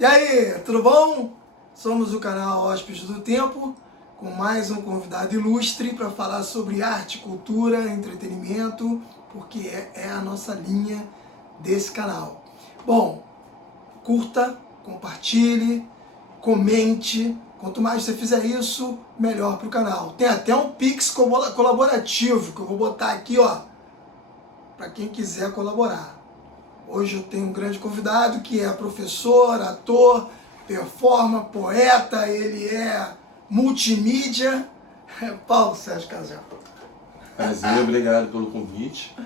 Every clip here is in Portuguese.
E aí, tudo bom? Somos o canal Hóspedes do Tempo, com mais um convidado ilustre para falar sobre arte, cultura, entretenimento, porque é a nossa linha desse canal. Bom, curta, compartilhe, comente. Quanto mais você fizer isso, melhor para o canal. Tem até um Pix colaborativo que eu vou botar aqui, ó, para quem quiser colaborar. Hoje eu tenho um grande convidado que é professor, ator, performer, poeta, ele é multimídia, Paulo Sérgio Casal. Prazer, obrigado pelo convite.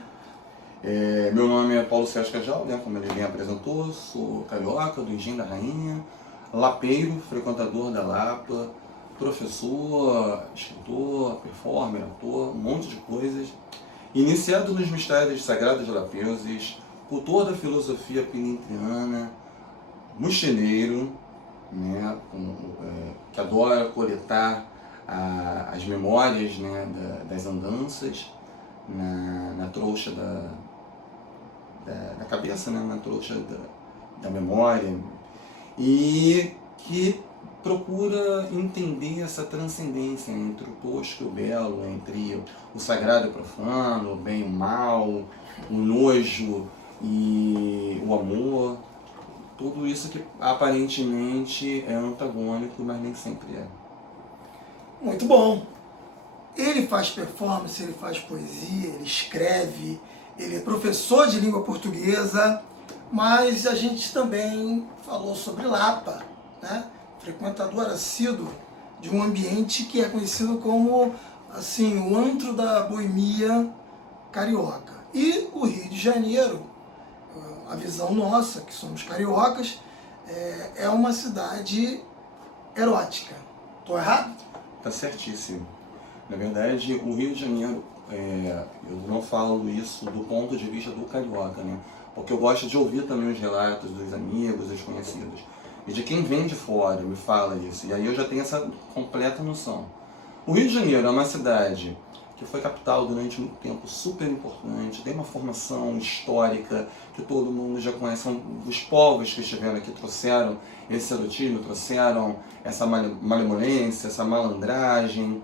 Meu nome é Paulo Sérgio Casal, né, como ele bem apresentou, sou carioca do Engenho da Rainha, lapeiro, frequentador da Lapa, professor, escritor, performer, ator, um monte de coisas. Iniciado nos mistérios sagrados lapeuses, cultor da filosofia pinintriana, mochileiro, né, que adora coletar as memórias, né, das andanças na trouxa da cabeça, né, na trouxa da memória, e que procura entender essa transcendência entre o tosco e o belo, entre o sagrado e o profano, o bem e o mal, o nojo e o amor, tudo isso que aparentemente é antagônico, mas nem sempre é. Muito bom. Ele faz performance, ele faz poesia, ele escreve, ele é professor de língua portuguesa, mas a gente também falou sobre Lapa, né? Frequentador assíduo de um ambiente que é conhecido como assim, o antro da boemia carioca. E o Rio de Janeiro, a visão nossa, que somos cariocas, é uma cidade erótica. Estou errado? Tá certíssimo. Na verdade, o Rio de Janeiro, eu não falo isso do ponto de vista do carioca, né? Porque eu gosto de ouvir também os relatos dos amigos, dos conhecidos. E de quem vem de fora me fala isso. E aí eu já tenho essa completa noção. O Rio de Janeiro é uma cidade que foi capital durante muito tempo, super importante, tem uma formação histórica que todo mundo já conhece. Os povos que estiveram aqui trouxeram esse erotismo, trouxeram essa malemolência, essa malandragem,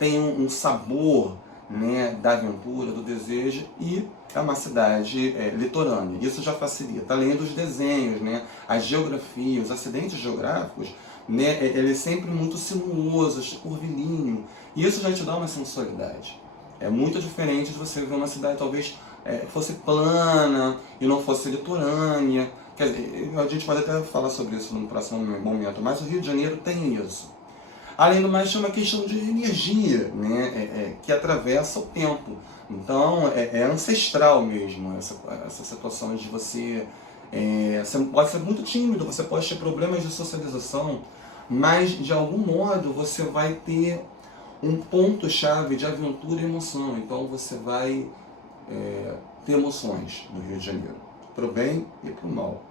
tem um sabor, né, da aventura, do desejo, e é uma cidade litorânea. Isso já facilita, além dos desenhos, né, a geografia, os acidentes geográficos, né, ele é sempre muito sinuoso, curvilíneo, e isso já te dá uma sensualidade. É muito diferente de você ver uma cidade talvez fosse plana e não fosse litorânea. Quer dizer, a gente pode até falar sobre isso no próximo momento, mas o Rio de Janeiro tem isso. Além do mais, tem uma questão de energia, né, que atravessa o tempo. Então, é ancestral mesmo essa situação de você pode ser muito tímido, você pode ter problemas de socialização, mas de algum modo você vai ter um ponto-chave de aventura e emoção. Então você vai ter emoções no Rio de Janeiro, para o bem e para o mal,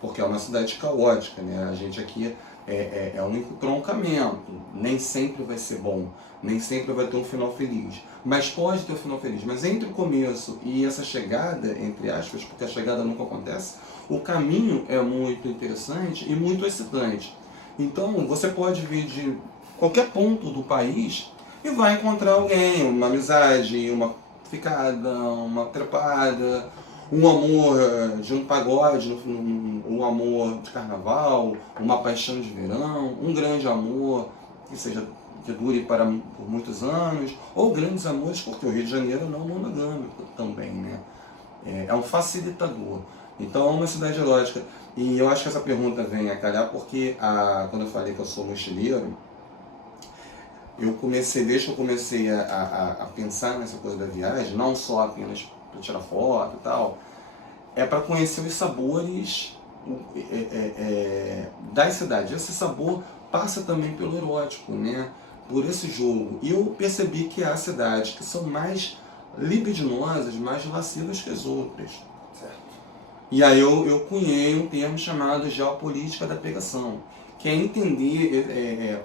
porque é uma cidade caótica, né? A gente aqui é um entroncamento, nem sempre vai ser bom, nem sempre vai ter um final feliz, mas pode ter um final feliz. Mas entre o começo e essa chegada, entre aspas, porque a chegada nunca acontece, o caminho é muito interessante e muito excitante. Então você pode vir de qualquer ponto do país e vai encontrar alguém, uma amizade, uma ficada, uma trepada, um amor de um pagode, um amor de carnaval, uma paixão de verão, um grande amor que dure por muitos anos, ou grandes amores, porque o Rio de Janeiro não é monogâmico também, né? É um facilitador. Então é uma cidade erótica. E eu acho que essa pergunta vem a calhar porque quando eu falei que eu sou mochileiro, desde que eu comecei a pensar nessa coisa da viagem, não só apenas para tirar foto e tal, é para conhecer os sabores das cidades. Esse sabor passa também pelo erótico, né? Por esse jogo. E eu percebi que há cidades que são mais libidinosas, mais lascivas que as outras. Certo. E aí eu cunhei um termo chamado geopolítica da pegação, que é entender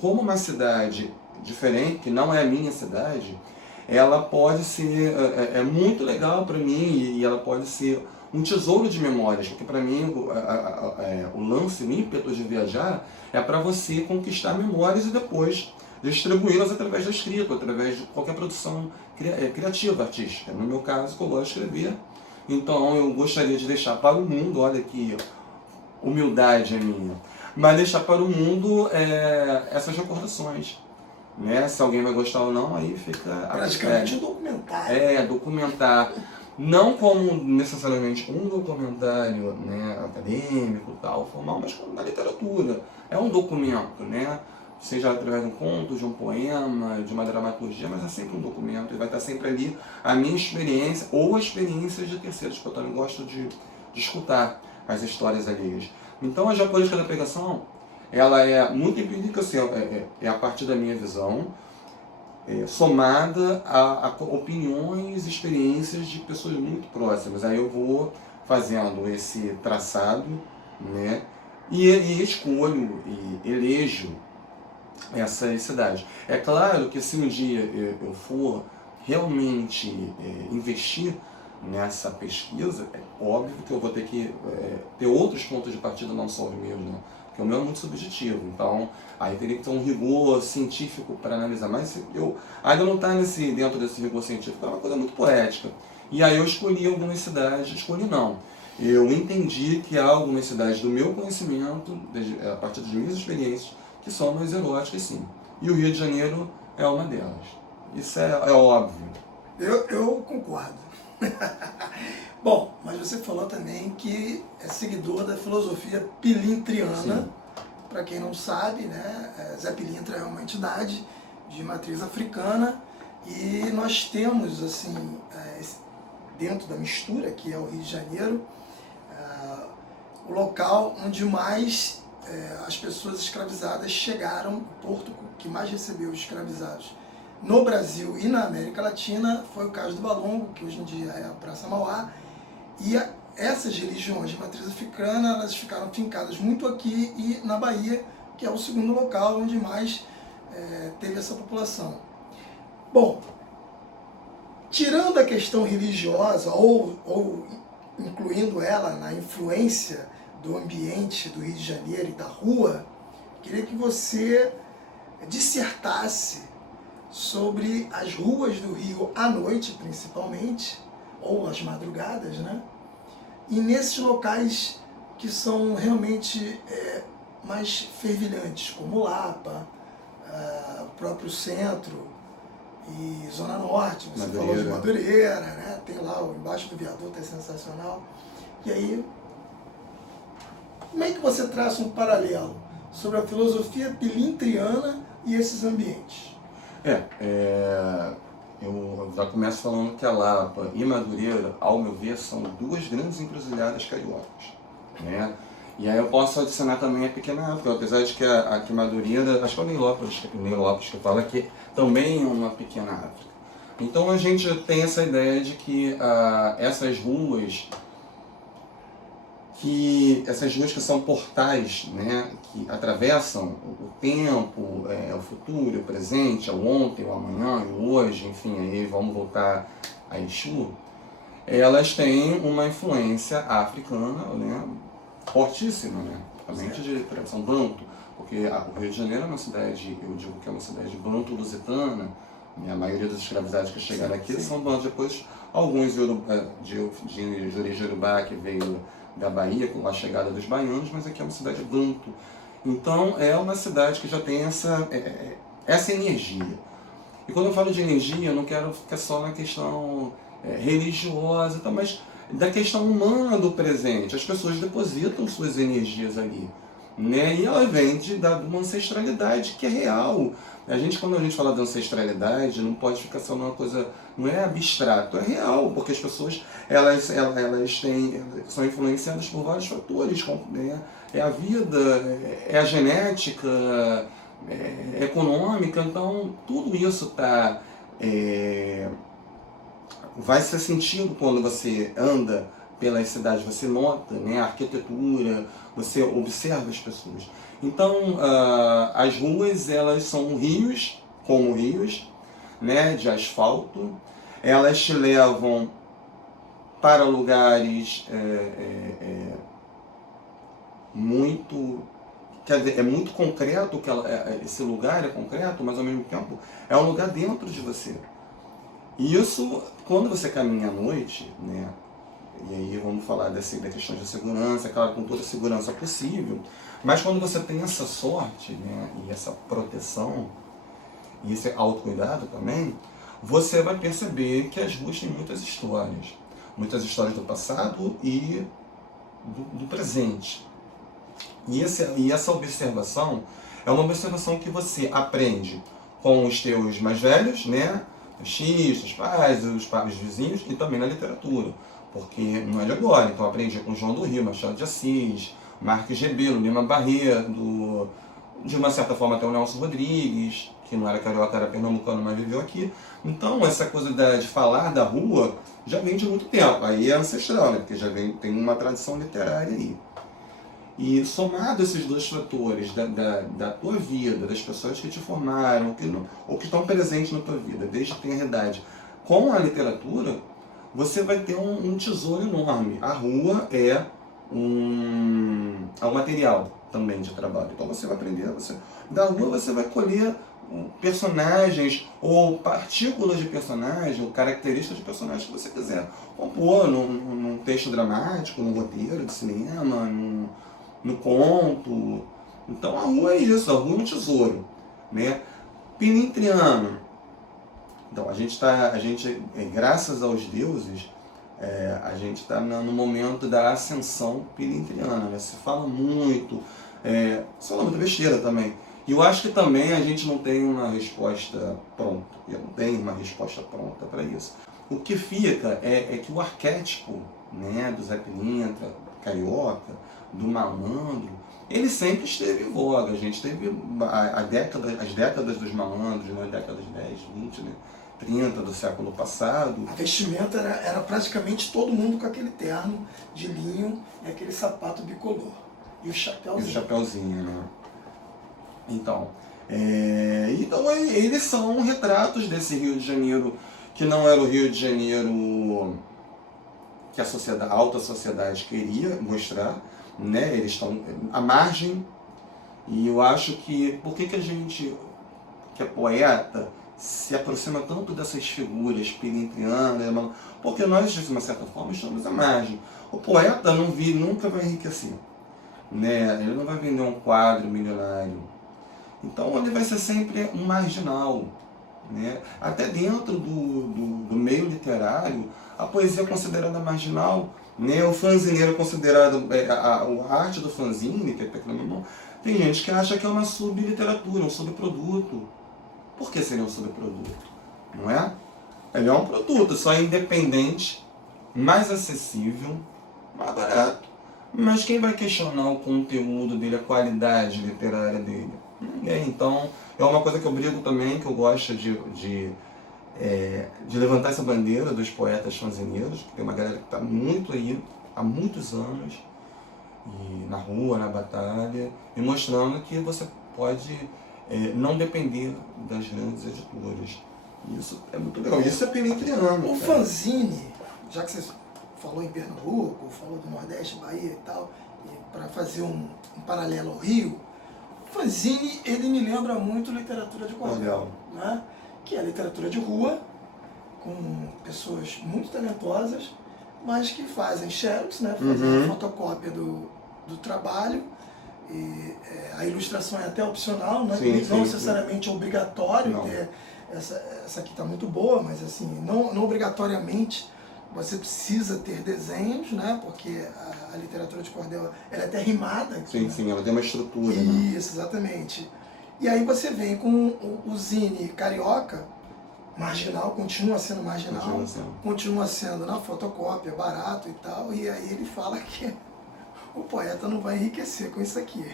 como uma cidade diferente, que não é a minha cidade, ela pode ser muito legal para mim, e ela pode ser um tesouro de memórias, porque para mim o lance, o ímpeto de viajar é para você conquistar memórias e depois distribuí-las através da escrita, através de qualquer produção criativa, artística. No meu caso, que eu gosto de escrever, então eu gostaria de deixar para o mundo, olha que humildade é minha, mas deixar para o mundo essas recordações. Né? Se alguém vai gostar ou não, aí fica... Praticamente um documentário. Documentar. Não como necessariamente um documentário, né, acadêmico, tal, formal, mas como na literatura. É um documento, né? Seja através de um conto, de um poema, de uma dramaturgia, mas é sempre um documento. E vai estar sempre ali a minha experiência ou a experiência de terceiros, porque eu também gosto de escutar as histórias alheias. Então a geopolítica da pregação, ela é muito empírica, assim, é a partir da minha visão, somada a opiniões e experiências de pessoas muito próximas. Aí eu vou fazendo esse traçado, né, e escolho e elejo essas cidades. É claro que se um dia eu for realmente investir nessa pesquisa, é óbvio que eu vou ter que ter outros pontos de partida, não só os meus, né? Porque o meu é muito subjetivo, então aí teria que ter um rigor científico para analisar, mas eu ainda não está dentro desse rigor científico, é uma coisa muito poética. E aí eu escolhi algumas cidades, eu entendi que há algumas cidades do meu conhecimento, a partir das minhas experiências, que são mais eróticas, sim. E o Rio de Janeiro é uma delas. Isso é óbvio. Eu concordo. Bom, mas você falou também que é seguidor da filosofia pilintriana. Para quem não sabe, né, Zé Pilintra é uma entidade de matriz africana e nós temos, assim, dentro da mistura, que é o Rio de Janeiro, o local onde mais as pessoas escravizadas chegaram, o porto que mais recebeu escravizados no Brasil e na América Latina foi o Cais do Valongo, que hoje em dia é a Praça Mauá, e essas religiões de matriz africana, elas ficaram fincadas muito aqui e na Bahia, que é o segundo local onde mais teve essa população. Bom, tirando a questão religiosa ou incluindo ela na influência do ambiente do Rio de Janeiro e da rua, queria que você dissertasse sobre as ruas do Rio à noite, principalmente, ou às madrugadas, né? E nesses locais que são realmente mais fervilhantes, como Lapa, o próprio centro e Zona Norte, você falou de Madureira, né? Tem lá embaixo do viaduto, é sensacional. E aí, como é que você traça um paralelo sobre a filosofia pilintriana e esses ambientes? Eu já começo falando que a Lapa e Madureira, ao meu ver, são duas grandes encruzilhadas cariocas, né? E aí eu posso adicionar também a Pequena África, apesar de que aqui Madureira, acho que é o Ney Lopes que fala que também é uma Pequena África. Então a gente tem essa ideia de que essas ruas que são portais, né, que atravessam o tempo, o futuro, o presente, o ontem, o amanhã, o hoje, enfim, aí vamos voltar a Exu, elas têm uma influência africana, né, fortíssima, né, principalmente de tradição banto, porque o Rio de Janeiro é uma cidade, eu digo que é uma cidade banto-lusitana, né, a maioria dos escravizados que chegaram aqui são bantos, depois alguns de origem Yorubá que veio da Bahia, com a chegada dos baianos, mas aqui é uma cidade banto. Então é uma cidade que já tem essa energia. E quando eu falo de energia, eu não quero ficar só na questão religiosa, mas da questão humana do presente. As pessoas depositam suas energias ali, né? E ela vem de uma ancestralidade que é real. Quando a gente fala de ancestralidade, não pode ficar só numa coisa, não é abstrato, é real, porque as pessoas elas são influenciadas por vários fatores, né? É a vida, é a genética, é econômica, então tudo isso vai ser sentido quando você anda pelas cidades, você nota, né, a arquitetura, você observa as pessoas. Então, as ruas, elas são rios, como rios, né, de asfalto, elas te levam para lugares muito... Quer dizer, é muito concreto, esse lugar é concreto, mas ao mesmo tempo é um lugar dentro de você. E isso, quando você caminha à noite, né, e aí vamos falar da questão de segurança, claro, com toda a segurança possível, mas quando você tem essa sorte, né, e essa proteção, e esse autocuidado também, você vai perceber que as ruas têm muitas histórias do passado e do presente. E essa observação é uma observação que você aprende com os teus mais velhos, né? Os tios, os pais, os vizinhos, e também na literatura. Porque não é de agora. Então aprendi com João do Rio, Machado de Assis, Marques Rebelo, Lima Barreto, de uma certa forma até o Nelson Rodrigues, que não era carioca, era pernambucano, mas viveu aqui. Então essa coisa de falar da rua já vem de muito tempo. Aí é ancestral, né? Porque tem uma tradição literária aí. E somado esses dois fatores da tua vida, das pessoas que te formaram, ou que estão presentes na tua vida, desde a tenra-idade, com a literatura, você vai ter um tesouro enorme. A rua é um material também de trabalho. Então você vai aprender, da rua você vai colher personagens, ou partículas de personagem, ou características de personagens que você quiser compor num texto dramático, num roteiro de cinema, no conto. Então a rua é isso, a rua é um tesouro, né? Pinintriano. Então a gente graças aos deuses, a gente está no momento da ascensão pinintriana, né? Se fala muito, se fala muita besteira também. E eu acho que também a gente não tem uma resposta pronta. Eu não tenho uma resposta pronta para isso. O que fica é que o arquétipo, né, do Zé Pilintra, carioca, do malandro, ele sempre esteve em voga. A gente teve as décadas dos malandros, né, décadas 10, 20, né, 30 do século passado. A vestimenta era praticamente todo mundo com aquele terno de linho e aquele sapato bicolor. E o chapéuzinho. Né? Então, eles são retratos desse Rio de Janeiro, que não era o Rio de Janeiro que a alta sociedade queria mostrar, né? Eles estão à margem, e eu acho que, por que a gente, que é poeta, se aproxima tanto dessas figuras pilintrianas? Porque nós, de uma certa forma, estamos à margem. O poeta nunca vai enriquecer, né? Ele não vai vender um quadro milionário. Então ele vai ser sempre um marginal, né? Até dentro do meio literário, a poesia é considerada marginal, né? O fanzineiro é considerado, a arte do fanzine, que é pequeno, tem gente que acha que é uma subliteratura, um subproduto. Por que seria um subproduto? Não é? Ele é um produto, só é independente, mais acessível, mais barato. Mas quem vai questionar o conteúdo dele, a qualidade literária dele? Ninguém. Então, é uma coisa que eu brigo também, que eu gosto de levantar essa bandeira dos poetas fanzineiros, que tem uma galera que está muito aí, há muitos anos, e na rua, na batalha, e mostrando que você pode não depender das grandes editoras. Isso é muito legal. Isso é pinintriano. O fanzine, já que você falou em Pernambuco, falou do Nordeste, Bahia e tal, e para fazer um paralelo ao Rio, o fanzine, ele me lembra muito literatura de cordel, né? Que é a literatura de rua, com pessoas muito talentosas, mas que fazem xerox, né? Fazem a fotocópia do trabalho. E, a ilustração é até opcional, né? Não necessariamente obrigatório ter essa aqui está muito boa, mas assim, não obrigatoriamente você precisa ter desenhos, né? Porque a literatura de cordel ela é até rimada aqui, sim, ela tem uma estrutura. Isso, né? Exatamente. E aí você vem com o zine carioca, marginal, continua sendo marginal, continua sendo na fotocópia, barato e tal, e aí ele fala que o poeta não vai enriquecer com isso aqui.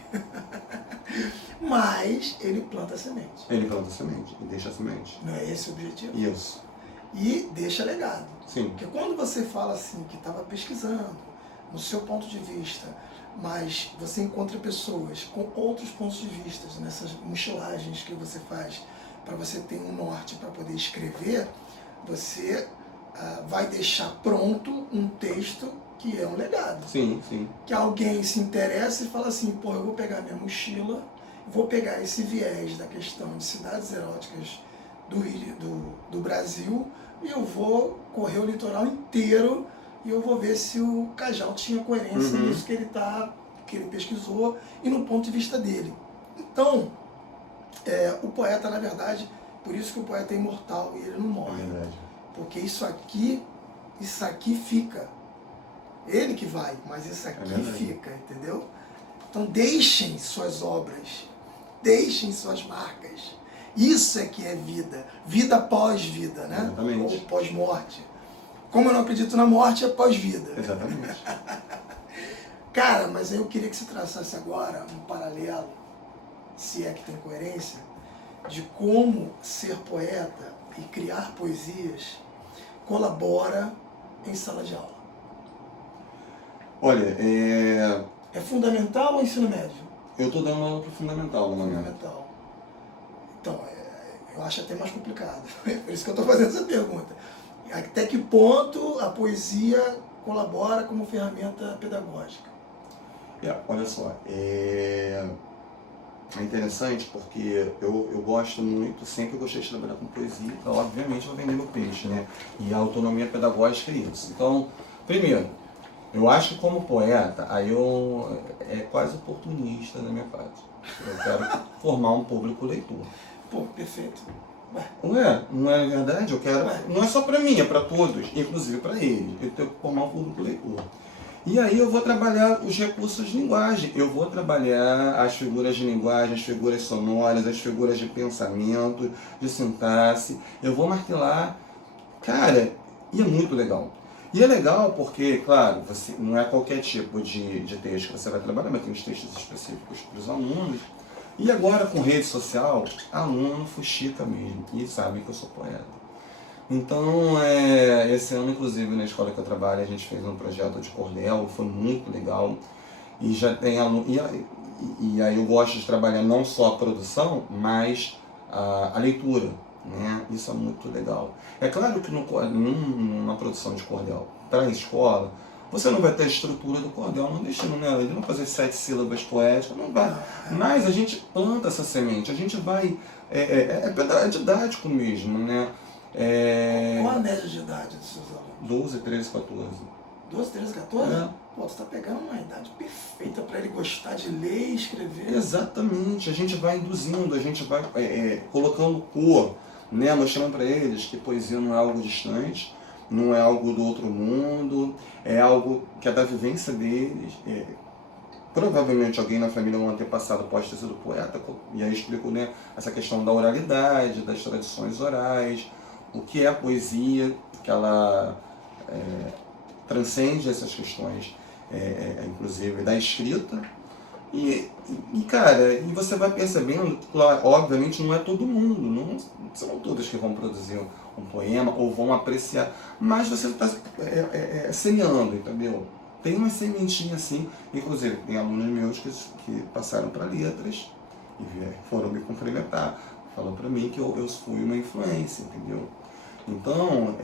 Mas ele planta semente. Ele planta semente e deixa a semente. Não é esse o objetivo? Isso. E deixa legado. Sim. Porque quando você fala assim, que estava pesquisando, no seu ponto de vista, mas você encontra pessoas com outros pontos de vista, nessas mochilagens que você faz, para você ter um norte para poder escrever, você vai deixar pronto um texto que é um legado. Sim, sim. Que alguém se interessa e fala assim, pô, eu vou pegar minha mochila, vou pegar esse viés da questão de cidades eróticas do Brasil e eu vou correr o litoral inteiro e eu vou ver se o Cajal tinha coerência nisso que ele pesquisou e no ponto de vista dele. Então, o poeta, na verdade, por isso que o poeta é imortal e ele não morre. É verdade. Porque isso aqui fica. Ele que vai, mas isso aqui fica, entendeu? Então deixem suas obras, deixem suas marcas. Isso é que é vida. Vida pós-vida, né? Exatamente. Ou pós-morte. Como eu não acredito na morte, é pós-vida. Exatamente. Cara, mas eu queria que você traçasse agora um paralelo, se é que tem coerência, de como ser poeta e criar poesias colabora em sala de aula. Olha, É fundamental ou ensino médio? eu estou dando aula para fundamental no momento. Fundamental. Então, eu acho até mais complicado. É por isso que eu estou fazendo essa pergunta. Até que ponto a poesia colabora como ferramenta pedagógica? Olha só, é interessante porque eu gosto muito, sempre gostei de trabalhar com poesia, então obviamente eu vou vender meu peixe, né? E a autonomia pedagógica é isso. Então, primeiro, eu acho que como poeta, aí é quase oportunista da minha parte. Eu quero formar um público leitor. Pô, perfeito. Não é verdade? Eu quero. Não é só para mim, é para todos, inclusive para eles. Eu tenho que formar um público leitor. E aí eu vou trabalhar os recursos de linguagem. Eu vou trabalhar as figuras de linguagem, as figuras sonoras, as figuras de pensamento, de sintaxe. Eu vou martelar. Cara, e é muito legal. E é legal porque, claro, não é qualquer tipo de texto que você vai trabalhar, mas tem os textos específicos para os alunos. E agora com rede social, aluno fuxica mesmo, e sabe que eu sou poeta. Então, esse ano, inclusive, na escola que eu trabalho, a gente fez um projeto de cordel, foi muito legal. E já tem aluno. E aí eu gosto de trabalhar não só a produção, mas a leitura. Né? Isso é muito legal. É claro que numa produção de cordel para a escola, você não vai ter a estrutura do cordel nordestino, né? Ele não vai fazer 7 sílabas poéticas, não vai. Mas a gente planta essa semente, a gente vai. É didático mesmo, né? Qual a média de idade dos seus alunos? 12, 13, 14. 12, 13, 14? É. Pô, você está pegando uma idade perfeita para ele gostar de ler e escrever. Exatamente, a gente vai induzindo, a gente vai colocando cor, né? Mostrando para eles que poesia não é algo distante, não é algo do outro mundo, é algo que é da vivência deles. Provavelmente alguém na família, um antepassado, pode ter sido poeta, e aí explico, né, essa questão da oralidade, das tradições orais, o que é a poesia, que ela transcende essas questões, inclusive da escrita. E cara, e você vai percebendo que, claro, obviamente, não é todo mundo, não são todos que vão produzir um poema ou vão apreciar, mas você está semeando, entendeu? Tem uma sementinha assim, inclusive tem alunos meus que passaram para letras e foram me cumprimentar, falando para mim que eu fui uma influência, entendeu? Então,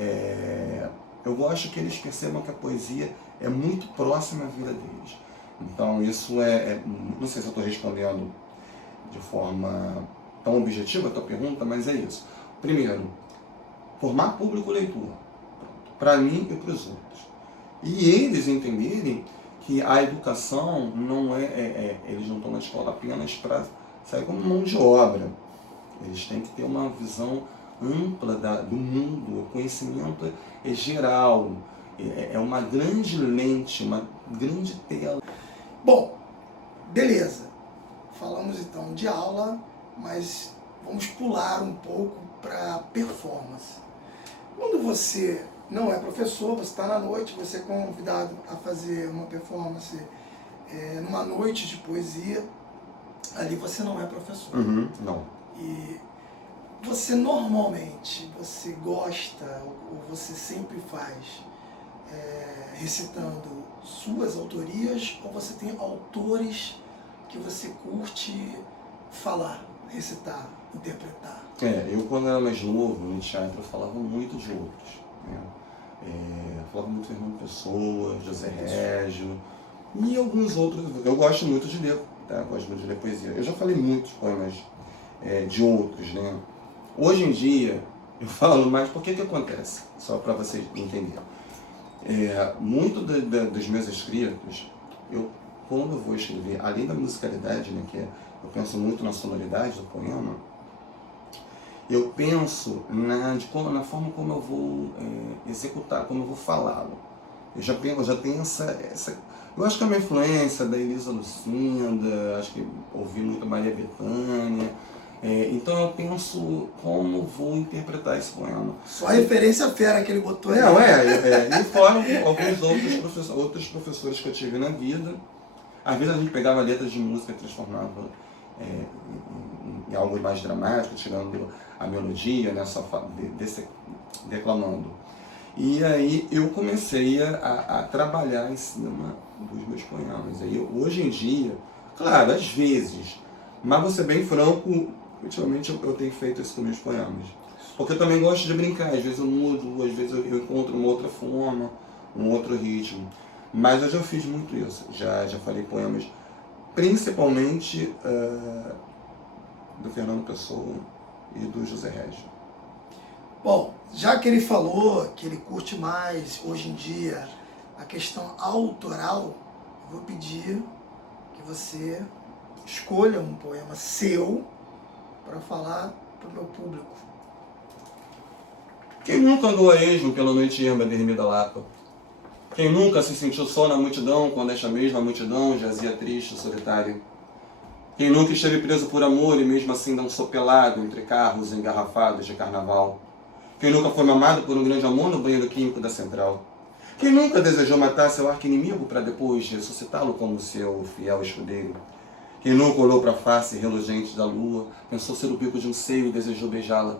eu gosto que eles percebam que a poesia é muito próxima à vida deles. Então isso não sei se eu estou respondendo de forma tão objetiva a tua pergunta, mas é isso. Primeiro, formar público leitor, para mim e para os outros. E eles entenderem que a educação não eles não estão na escola apenas para sair como mão de obra. Eles têm que ter uma visão ampla do mundo, o conhecimento é geral, é uma grande lente, uma grande tela. Bom, beleza. Falamos então de aula, mas vamos pular um pouco para performance. Quando você não é professor, você está na noite, você é convidado a fazer uma performance numa noite de poesia, ali você não é professor. Não. E você normalmente, você gosta ou você sempre faz recitando suas autorias ou você tem autores que você curte falar, recitar, interpretar? Eu quando era mais novo no teatro eu falava muito de outros, né? falava muito Fernando Pessoa, José Régio e alguns outros. Eu gosto muito de ler, tá? Gosto muito de ler poesia. Eu já falei muitos poemas de outros, né? Hoje em dia, eu falo mais, porque que acontece? Só para vocês entenderem. Muito dos meus escritos, quando eu vou escrever, além da musicalidade, né, eu penso muito na sonoridade do poema, eu penso na forma como eu vou executar, como eu vou falá-lo. Eu já tenho essa... Eu acho que é uma influência da Elisa Lucinda, acho que ouvi muito Maria Bethânia. Então eu penso como vou interpretar esse poema. Só a referência fera que ele botou aí. E fora alguns outros professores que eu tive na vida. Às vezes a gente pegava letras de música e transformava em algo mais dramático, tirando a melodia, né, só declamando. E aí eu comecei a trabalhar em cima dos meus poemas. Aí, hoje em dia, claro, às vezes, mas vou ser bem franco, ultimamente eu tenho feito isso com meus poemas. Porque eu também gosto de brincar, às vezes eu mudo, às vezes eu encontro uma outra forma, um outro ritmo. Mas eu já fiz muito isso, já falei poemas, principalmente do Fernando Pessoa e do José Régio. Bom, já que ele falou que ele curte mais, hoje em dia, a questão autoral, eu vou pedir que você escolha um poema seu para falar para o meu público. Quem nunca andou a esmo pela noite erma de Ermida Lapa? Quem nunca se sentiu só na multidão, quando esta mesma multidão jazia triste e solitário? Quem nunca esteve preso por amor e mesmo assim não sopelado entre carros engarrafados de carnaval? Quem nunca foi mamado por um grande amor no banheiro químico da central? Quem nunca desejou matar seu arqui-inimigo para depois ressuscitá-lo como seu fiel escudeiro? Quem nunca olhou para a face reluzente da lua, pensou ser o bico de um seio e desejou beijá-la?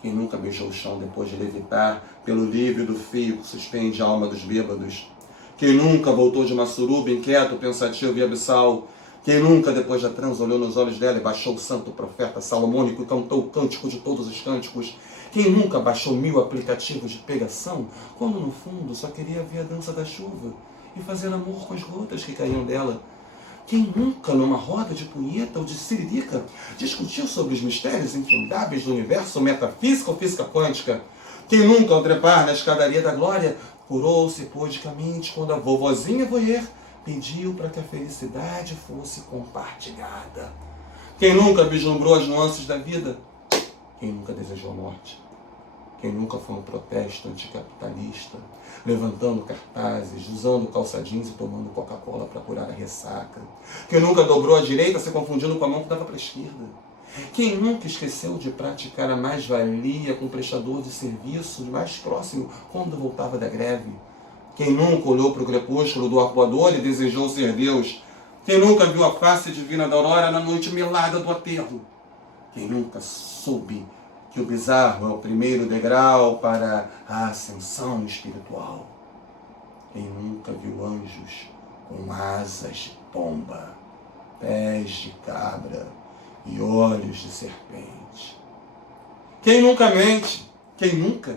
Quem nunca beijou o chão depois de levitar pelo livre do fio que suspende a alma dos bêbados? Quem nunca voltou de uma suruba inquieto, pensativo e abissal? Quem nunca, depois da transa, olhou nos olhos dela e baixou o santo profeta salomônico e cantou o cântico de todos os cânticos? Quem nunca baixou 1000 aplicativos de pegação, quando no fundo só queria ver a dança da chuva e fazer amor com as gotas que caíam dela? Quem nunca, numa roda de punheta ou de siririca, discutiu sobre os mistérios infindáveis do universo, metafísica ou física quântica? Quem nunca, ao trepar na escadaria da glória, curou-se poeticamente quando a vovozinha voyeur pediu para que a felicidade fosse compartilhada? Quem nunca vislumbrou as nuances da vida? Quem nunca desejou a morte? Quem nunca foi um protesto anticapitalista, levantando cartazes, usando calça jeans e tomando Coca-Cola para curar a ressaca? Quem nunca dobrou à direita se confundindo com a mão que dava para a esquerda? Quem nunca esqueceu de praticar a mais-valia com o prestador de serviço mais próximo quando voltava da greve? Quem nunca olhou para o crepúsculo do arpoador e desejou ser Deus? Quem nunca viu a face divina da aurora na noite melada do aterro? Quem nunca soube que o bizarro é o primeiro degrau para a ascensão espiritual? Quem nunca viu anjos com asas de pomba, pés de cabra e olhos de serpente? Quem nunca mente? Quem nunca?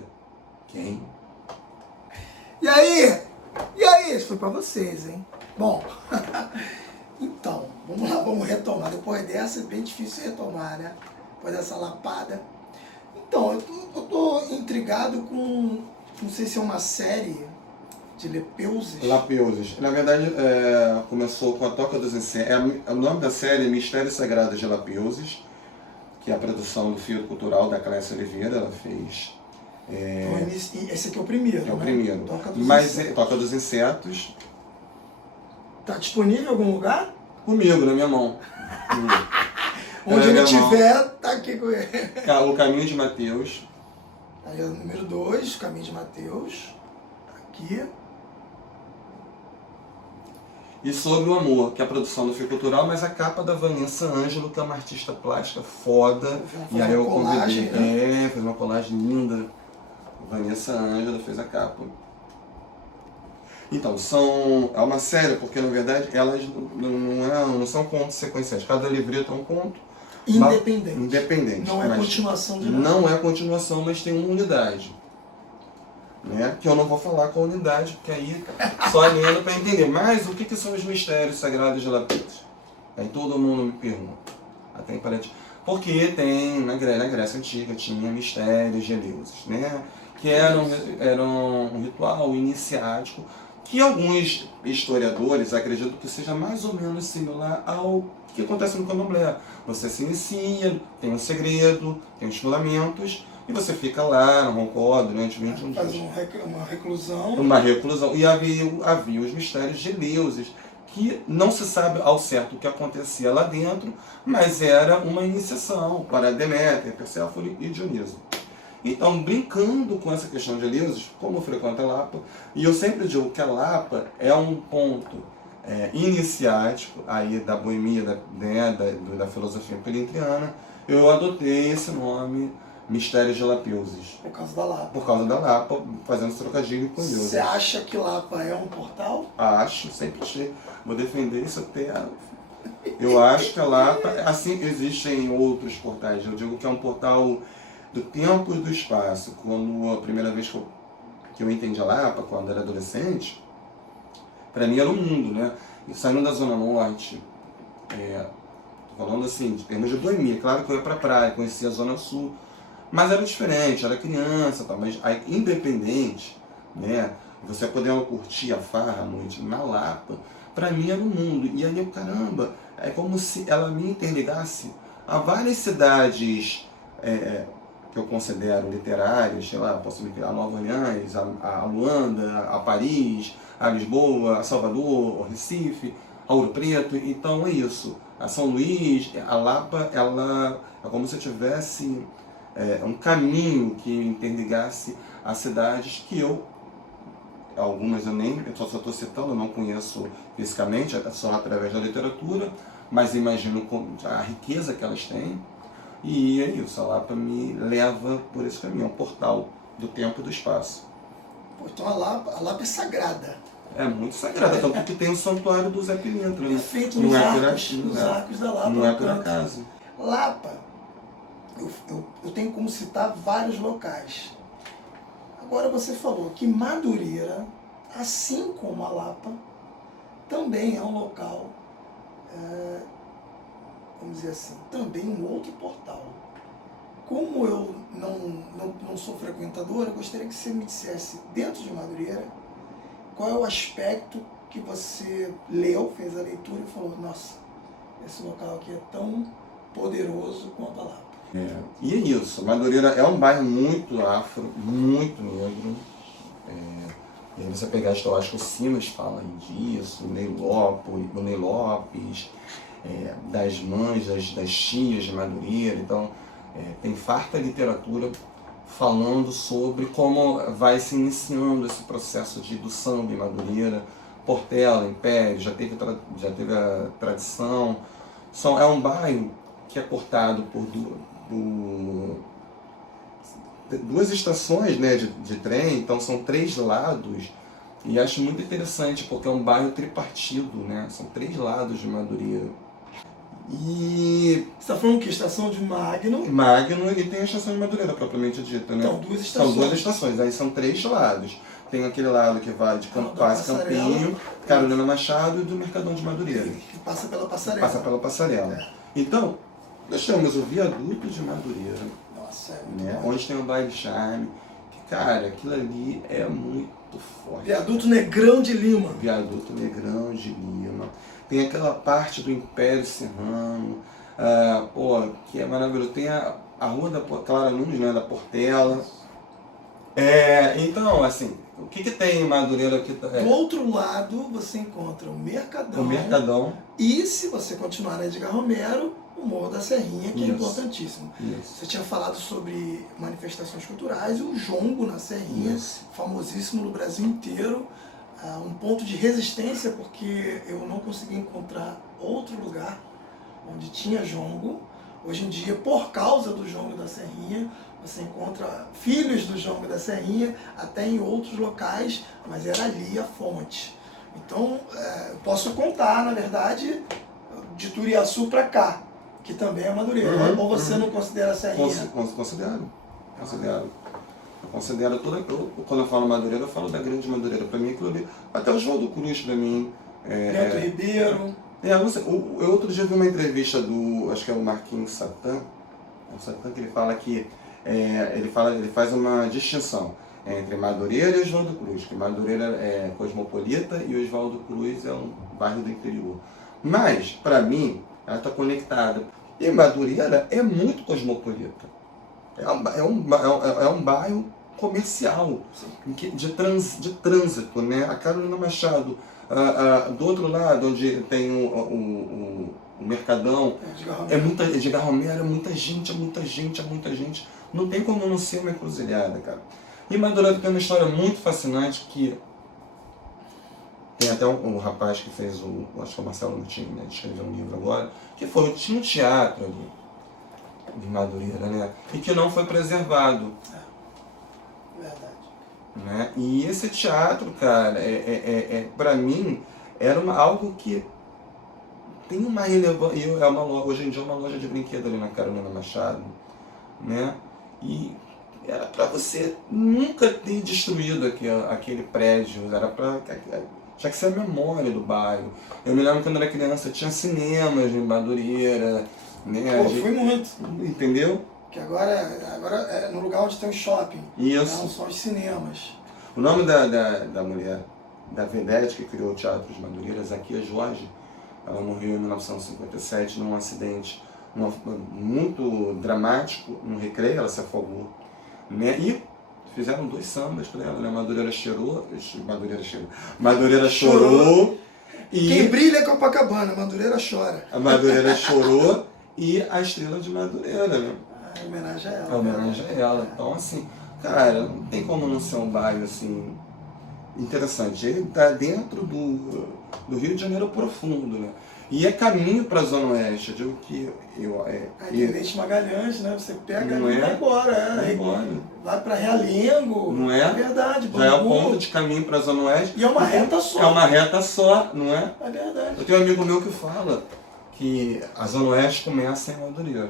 Quem? E aí? Isso foi pra vocês, hein? Bom, então, vamos lá, vamos retomar. Depois dessa é bem difícil retomar, né? Depois dessa lapada. Então, eu tô intrigado com, não sei se é uma série de Lapeuses. Lapeuses. Na verdade, começou com a Toca dos Insetos. O nome da série é Mistérios Sagrados de Lapeuses, que é a produção do Fio Cultural da Clécia Oliveira. Ela fez... Então, esse aqui é o primeiro, é o né? primeiro. Toca dos Insetos. Tá disponível em algum lugar? Comigo, na minha mão. Onde ele estiver, tá aqui com ele. O Caminho de Mateus. Aí é o número 2, Caminho de Mateus. Tá aqui. E Sobre o Amor, que é a produção do Fio Cultural, mas a capa da Vanessa Ângelo, que é uma artista plástica foda. E aí eu convidei. Né? Fez uma colagem linda. Vanessa Ângelo fez a capa. Então, é uma série, porque na verdade elas não são contos sequenciais. Cada livreto é um conto. Independente. Independente. Não é continuação de nada. Não é continuação, mas tem uma unidade. né? Que eu não vou falar com a unidade, porque aí só lendo para entender. Mas o que são os mistérios sagrados de Lapidus? Aí todo mundo me pergunta. Até parece. Porque tem, na Grécia Antiga, tinha mistérios de Eleusis, né? Que eram um ritual iniciático que alguns historiadores acreditam que seja mais ou menos similar ao que acontece no candomblé. Você se inicia, tem um segredo, tem os fundamentos, e você fica lá no roncó durante 21 dias. Faz uma reclusão. Uma reclusão. E havia os mistérios de Eleusis, que não se sabe ao certo o que acontecia lá dentro, mas era uma iniciação para Deméter, Perséfone e Dioniso. Então, brincando com essa questão de Eleusis, como eu frequento a Lapa, e eu sempre digo que a Lapa é um ponto iniciático aí da boemia, da filosofia pelintriana, eu adotei esse nome, Mistérios de Lapeusis. Por causa da Lapa. Por causa da Lapa, fazendo esse trocadilho com Eleusis. Você acha que Lapa é um portal? Acho, sempre achei. Vou defender isso até... Eu acho que a Lapa, assim, existem outros portais. Eu digo que é um portal do tempo e do espaço. Quando a primeira vez que eu entendi a Lapa, quando era adolescente, para mim era um mundo, né? E saindo da Zona Norte, tô falando assim, de termos de boemia, claro que eu ia pra praia, conhecia a Zona Sul, mas era diferente, era criança, tá? Mas aí, independente, né? Você podendo curtir a farra à noite na Lapa, para mim era um mundo. E aí eu, caramba, é como se ela me interligasse a várias cidades que eu considero literárias, sei lá, posso me a Nova Orleans, a Luanda, a Paris, a Lisboa, a Salvador, a Recife, a Ouro Preto. Então é isso. A São Luís, a Lapa, ela é como se tivesse um caminho que interligasse as cidades que algumas eu só estou citando, eu não conheço fisicamente, só através da literatura, mas imagino a riqueza que elas têm. E é isso, a Lapa me leva por esse caminho, é um portal do tempo e do espaço. Pô, então a Lapa é sagrada. É muito sagrada, tanto que tem o santuário do Zé Pilintra, né? Feito nos arcos da Lapa. Não é por acaso. Lapa, eu tenho como citar vários locais. Agora você falou que Madureira, assim como a Lapa, também é um local, vamos dizer assim, também um outro portal. Como eu não sou frequentador, eu gostaria que você me dissesse, dentro de Madureira, qual é o aspecto que você leu, fez a leitura e falou, nossa, esse local aqui é tão poderoso quanto a Lapa. E é isso, Madureira é um bairro muito afro, muito negro. E aí você pegar, eu acho que o Simas fala disso, o Ney Lopes, das mães, das tias de Madureira. Então, tem farta literatura falando sobre como vai se iniciando esse processo do samba em Madureira. Portela, Império, já teve a tradição. É um bairro que é cortado por duas estações, né, de trem, então são 3 lados, e acho muito interessante porque é um bairro tripartido, né, são 3 lados de Madureira. E você está falando que estação de Magno? Magno, e tem a estação de Madureira propriamente dita, né? Então, 2 estações. São 2 estações, aí são 3 lados. Tem aquele lado que vai de Campinho, Carolina Machado e do Mercadão de Madureira. Que passa pela passarela. Passa pela passarela. Então, nós temos o viaduto de Madureira, nossa, né, onde tem um baile charme, que, cara, aquilo ali é muito forte. Viaduto Negrão de Lima. Viaduto Negrão de Lima. Tem aquela parte do Império Serrano, que é maravilhoso. Tem a rua da Clara Nunes, né, da Portela. Então, assim, o que tem em Madureira aqui? Do outro lado, você encontra o Mercadão. O Mercadão. E, se você continuar na Edgar Romero, o Morro da Serrinha, que é importantíssimo. Isso. Você tinha falado sobre manifestações culturais, o jongo na Serrinha, famosíssimo no Brasil inteiro, um ponto de resistência, porque eu não consegui encontrar outro lugar onde tinha jongo. Hoje em dia, por causa do jongo da Serrinha, você encontra filhos do jongo da Serrinha, até em outros locais, mas era ali a fonte. Então, eu posso contar, na verdade, de Turiaçu para cá, que também é Madureira. Ou você não considera a Serrinha? Considero. considero quando eu falo Madureira, eu falo da grande Madureira. Para mim, aquilo ali, até o Oswaldo Cruz, para mim. Neto Ribeiro. Não sei, eu outro dia vi uma entrevista do, acho que é o Marquinhos Satã, é o Satã, que ele fala que, ele faz uma distinção entre Madureira e Oswaldo Cruz, que Madureira é cosmopolita e Oswaldo Cruz é um bairro do interior. Mas, para mim, ela está conectada. E Madureira é muito cosmopolita. É um bairro comercial, de trânsito, né? A Carolina Machado, do outro lado, onde tem o Mercadão, Edgar Romero, é muita gente. Não tem como não ser uma encruzilhada, cara. E Madureira tem uma história muito fascinante que tem até um rapaz que fez acho que é o Marcelo Nutin, né? Escreveu um livro agora, que tinha um teatro ali de Madureira, né? E que não foi preservado. Verdade. Né? E esse teatro, cara, pra mim, era algo que tem uma relevância. Hoje em dia é uma loja de brinquedo ali na Carolina Machado, né? E era pra você nunca ter destruído aquele prédio, tinha que ser a memória do bairro. Eu me lembro quando era criança, tinha cinemas em Madureira, né? Pô, fui muito. Entendeu? Que agora é no lugar onde tem o shopping. Isso. Não, são os cinemas. O nome da mulher, da vedete que criou o Teatro de Madureira, Zaquia Jorge, ela morreu em 1957 num acidente muito dramático, num recreio, ela se afogou. Né? E fizeram 2 sambas para ela, né? Madureira chorou. E quem brilha é Copacabana, Madureira chora. A Madureira chorou e a Estrela de Madureira, né? É homenagem a ela. É homenagem a ela. Então, assim, cara, não tem como não ser um bairro, assim, interessante. Ele está dentro do Rio de Janeiro profundo, né? E é caminho para a Zona Oeste. Eu digo que Tenente Magalhães, né? Você pega não e vai embora. Vai embora. Vai para Realengo. Não é? É verdade. Já é o ponto de caminho para a Zona Oeste. E é uma reta só. É uma reta só, não é? É verdade. Eu tenho um amigo meu que fala que a Zona Oeste começa em Madureira.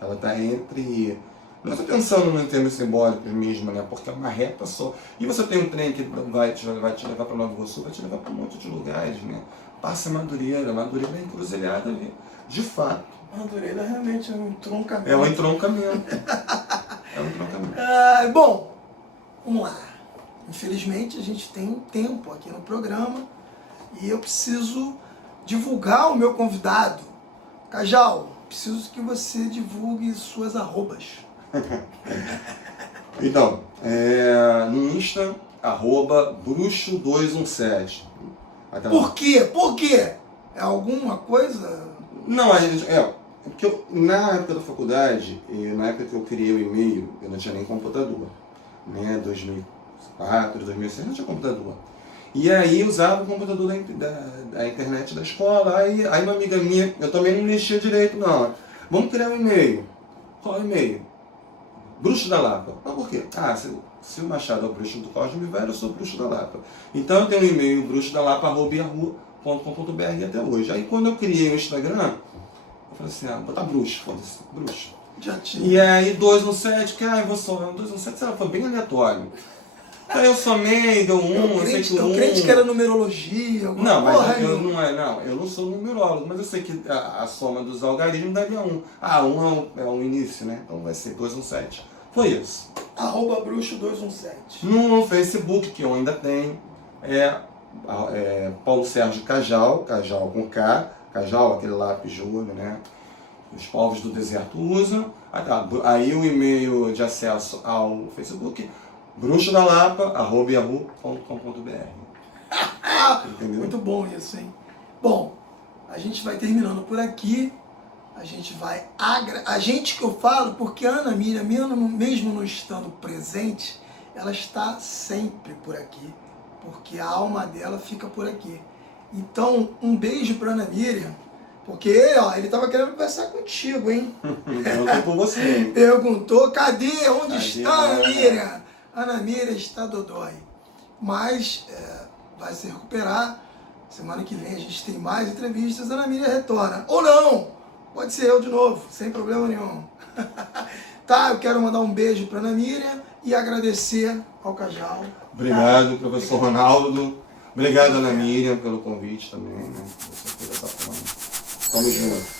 Ela está entre... Não estou pensando no termo simbólico mesmo, né? Porque é uma reta só. E você tem um trem que vai te levar para Nova Iguaçu, vai te levar para um monte de lugares, né? Passa Madureira é encruzilhada ali, de fato. Madureira realmente é um entroncamento. É um entroncamento. Bom, vamos lá. Infelizmente a gente tem tempo aqui no programa e eu preciso divulgar o meu convidado. Cajal, preciso que você divulgue suas arrobas. Então, no Insta, @bruxo217. Por quê? Por quê? É alguma coisa? Não, porque na época da faculdade, na época que eu criei o e-mail, eu não tinha nem computador. Né? 2004, 2006, não tinha computador. E aí usava o computador da internet da escola. Aí uma amiga minha, eu também não mexia direito não. Vamos criar um e-mail. Qual é o e-mail? Bruxo da Lapa. Mas por quê? Se o Machado é o bruxo do Cosme Velho, eu sou o bruxo da Lapa. Então eu tenho um e-mail, bruxodalapa@yahoo.com.br até hoje. Aí quando eu criei o Instagram, eu falei assim, botar bruxo, foda-se, bruxo. Já tinha. E aí 217, eu vou somar 217, foi bem aleatório. Aí eu somei, deu eu sei que eu crente que era numerologia, não, mas eu não sou numerólogo, mas eu sei que a soma dos algarismos daria 1. 1 é o início, né? Então vai ser 217. Foi isso. @bruxo217. No Facebook, que eu ainda tenho, Paulo Sérgio Cajal com K, Cajal, aquele lápis de olho, né? Os povos do deserto usam. Aí o e-mail de acesso ao Facebook, bruxodalapa@yahoo.com.br. Entendeu? Muito bom isso, hein? Bom, a gente vai terminando por aqui. A gente vai... A gente que eu falo, porque a Ana Miriam, mesmo não estando presente, ela está sempre por aqui, porque a alma dela fica por aqui. Então, um beijo para Ana Miriam, porque ele estava querendo conversar contigo, hein? Perguntou por você. Perguntou, cadê? Onde está a Ana Miriam? Ana Miriam está dodói. Mas vai se recuperar. Semana que vem a gente tem mais entrevistas. A Ana Miriam retorna. Ou não! Pode ser eu de novo, sem problema nenhum. Tá, eu quero mandar um beijo para Ana Miriam. e agradecer ao Cajal. Obrigado, professor Ronaldo. Obrigado, Ana Miriam, pelo convite também, né? Você fez essa forma. Tamo junto.